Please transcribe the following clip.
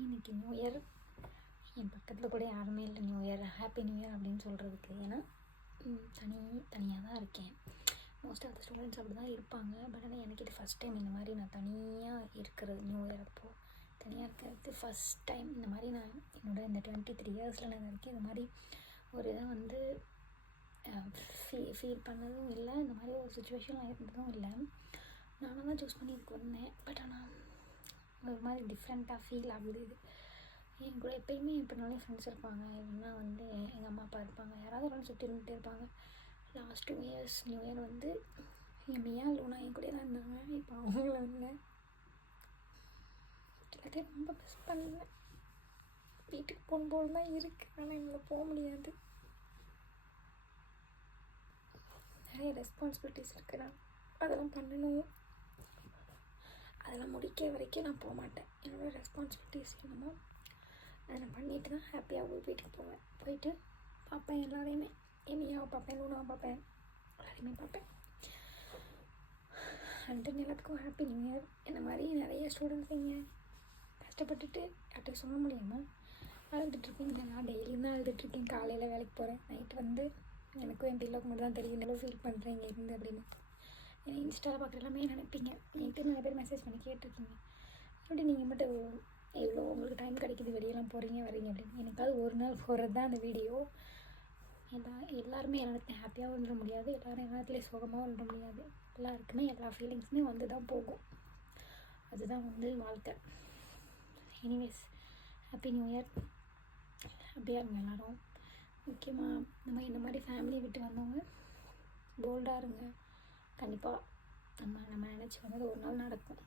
இன்னைக்கு new year. என் பக்கத்தில் கூட யாருமே இல்லை new year happy new year அப்படின்னு சொல்கிறதுக்கு. ஏன்னா தனியாக தான் இருக்கேன். மோஸ்ட் ஆஃப் த ஸ்டூடெண்ட்ஸ் அப்படி தான் இருப்பாங்க. பட் ஆனால் எனக்கு இது ஃபஸ்ட் டைம் இந்த மாதிரி நான் தனியாக இருக்கிறது. நியூ இயர் அப்போது தனியாக இருக்கிறது ஃபஸ்ட் டைம். இந்த மாதிரி நான் என்னோடய இந்த 23 இயர்ஸில் நான் இருக்கேன். இந்த மாதிரி ஒரு இதை வந்து ஃபீல் பண்ணதும் இல்லை. இந்த மாதிரி ஒரு சுச்சுவேஷனில் இருந்ததும் இல்லை. நானாக தான் சூஸ் பண்ணி இதுக்கு வந்தேன். பட் ஆனால் ஒரு மாதிரி டிஃப்ரெண்ட்டாக ஃபீல் ஆகுது. இது என் கூட எப்போயுமே எப்படினாலும் ஃப்ரெண்ட்ஸ் இருப்பாங்க, இல்லைன்னா வந்து எங்கள் அம்மா அப்பா இருப்பாங்க, யாராவது ஒரு சுற்றி இருந்துகிட்டே இருப்பாங்க. லாஸ்ட் 2 இயர்ஸ் நியூ இயர் வந்து என் மியா லூனா என் கூட தான் இருந்தாங்க. இப்போ அவங்கள வந்து எல்லாத்தையும் ரொம்ப மிஸ் பண்ணுவேன். வீட்டுக்கு போகும்போது தான் இருக்குது, ஆனால் என்னால் போக முடியாது. நிறைய ரெஸ்பான்சிபிலிட்டிஸ் இருக்குன்னா அதெல்லாம் பண்ணணும். அதெல்லாம் முடிக்க வரைக்கும் நான் போக மாட்டேன். என்னோடய ரெஸ்பான்சிபிலிட்டிஸ் என்னமோ அதை நான் பண்ணிவிட்டு தான் ஹாப்பியாக வீட்டுக்கு போவேன். போயிட்டு பார்ப்பேன் எல்லாரையுமே. எமியாவை பார்ப்பேன், லூனாவை பார்ப்பேன், எல்லாரையுமே பார்ப்பேன். அண்ட் எல்லாத்துக்கும் ஹாப்பி நியூ இயர். இந்த மாதிரி நிறைய ஸ்டூடெண்ட்ஸ் இங்கே கஷ்டப்பட்டுட்டு யார்கிட்டையும் சொல்ல முடியாமல் அழுதுட்ருக்கீங்க. நான் டெய்லியும் தான் அழுதுட்ருக்கேன். காலையில் வேலைக்கு போகிறேன், நைட்டு வந்து எனக்கும் என் பிள்ளைக்கு மட்டும் தான் தெரியும் இந்த ஃபீல் பண்ணுறேன் இங்கே இருந்து அப்படின்னு. ஏன்னா இன்ஸ்டாவில் பார்க்குற எல்லாமே நினைப்பீங்க. என்கிட்ட நிறைய பேர் மெசேஜ் பண்ணி கேட்டிருக்கீங்க, எப்படி நீங்கள் மட்டும் எவ்வளோ உங்களுக்கு டைம் கிடைக்கிது வெளியெல்லாம் போகிறீங்க வரீங்க அப்படின்னு. எனக்காவது ஒரு நாள் போகிறது தான் அந்த வீடியோ. எல்லாருமே எல்லாத்தையும் ஹாப்பியாக வந்துட முடியாது, எல்லோரும் எல்லாத்துலேயும் சோகமாக வந்துட முடியாது. எல்லாருக்குமே எல்லா ஃபீலிங்ஸுமே வந்து தான் போகும். அதுதான் வந்து வாழ்க்கை. Anyways, happy new year. ஹாப்பியாக இருங்க எல்லோரும். முக்கியமாக இந்த மாதிரி ஃபேமிலியை விட்டு வந்தவங்க போல்டாக இருங்க. கண்டிப்பாக நம்ம நினச்சி வந்தது ஒரு நாள் நடக்கும்.